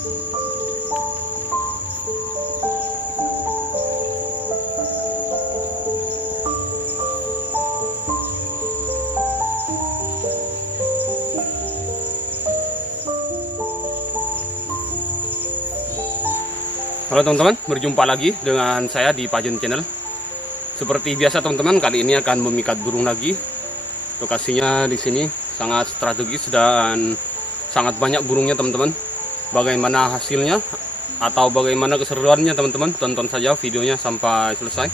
Halo teman-teman, berjumpa lagi dengan saya di Pajun Channel. Seperti biasa teman-teman, kali ini akan memikat burung lagi. Lokasinya di sini sangat strategis dan sangat banyak burungnya teman-teman. Bagaimana hasilnya atau bagaimana keseruannya teman-teman, tonton saja videonya sampai selesai.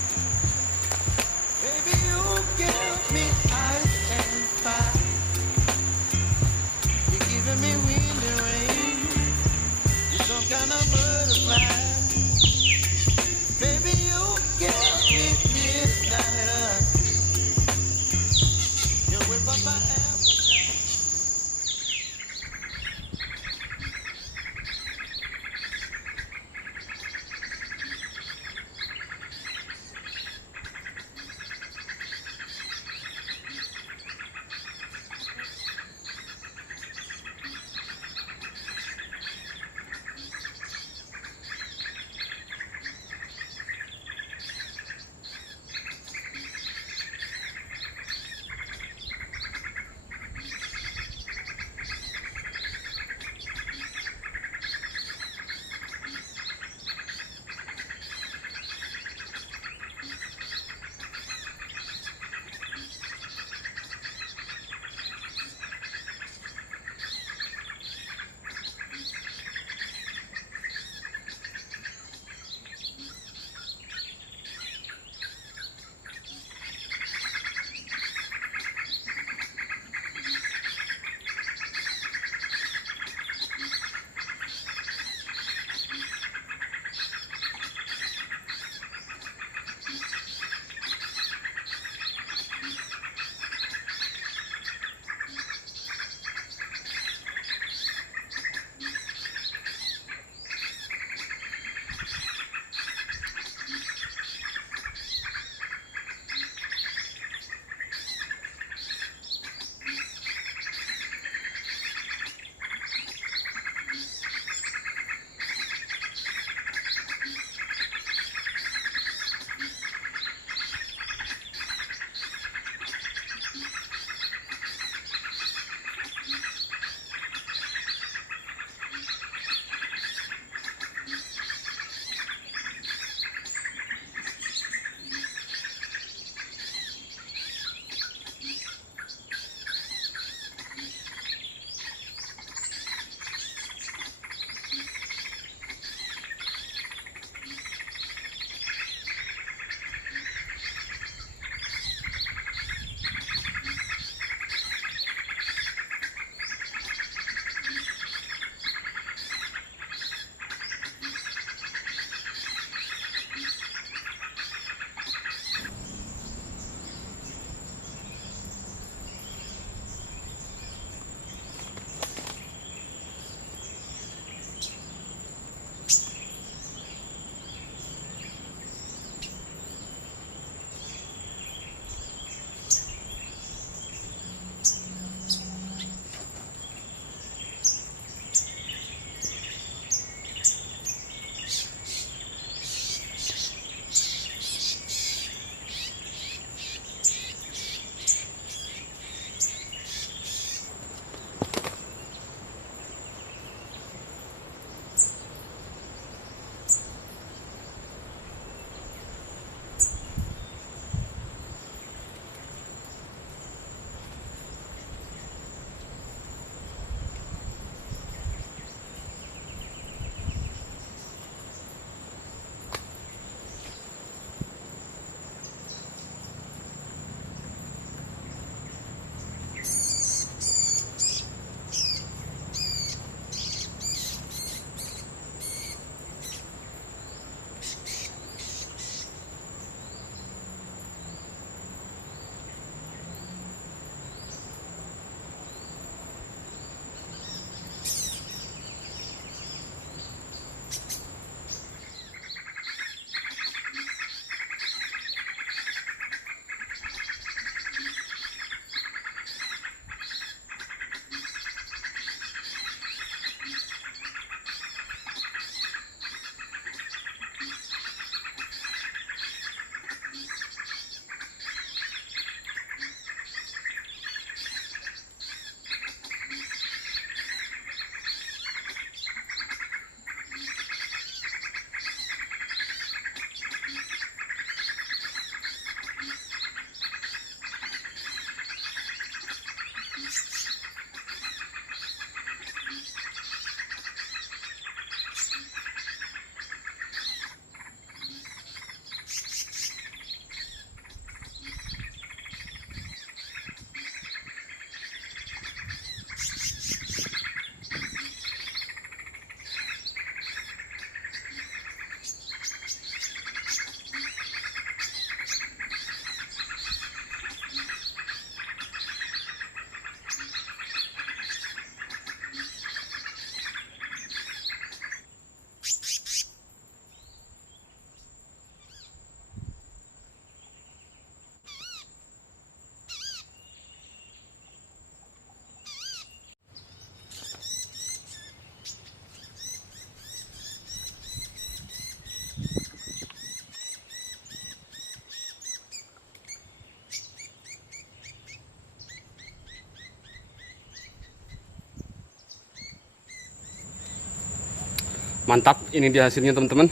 Mantap, ini dia hasilnya teman-teman.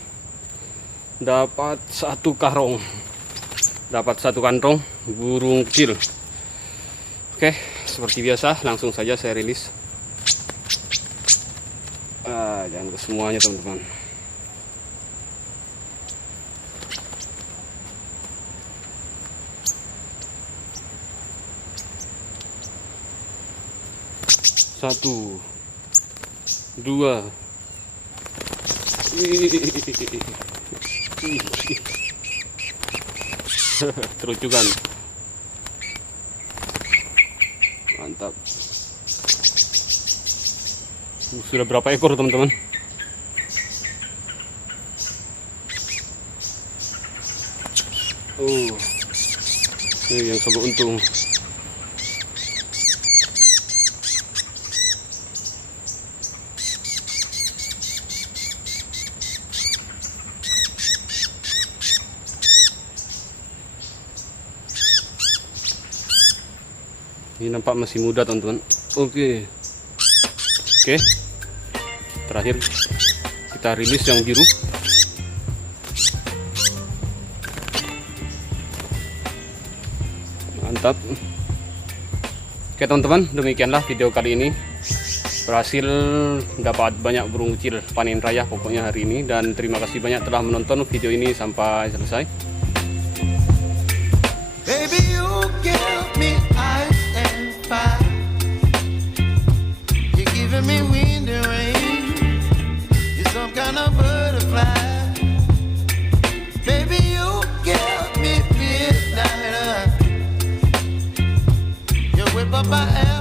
Dapat satu kantong burung kecil. Oke, seperti biasa langsung saja saya rilis. Jangan ke semuanya teman-teman. Satu, dua. Terucukan. Mantap. Sudah berapa ekor teman-teman? Ini yang coba untung. Ini nampak masih muda teman-teman. Oke. Terakhir kita rilis yang biru. Mantap. Oke teman-teman, demikianlah video kali ini. Berhasil dapat banyak burung kecil panen raya pokoknya hari ini. Dan terima kasih banyak telah menonton video ini sampai selesai.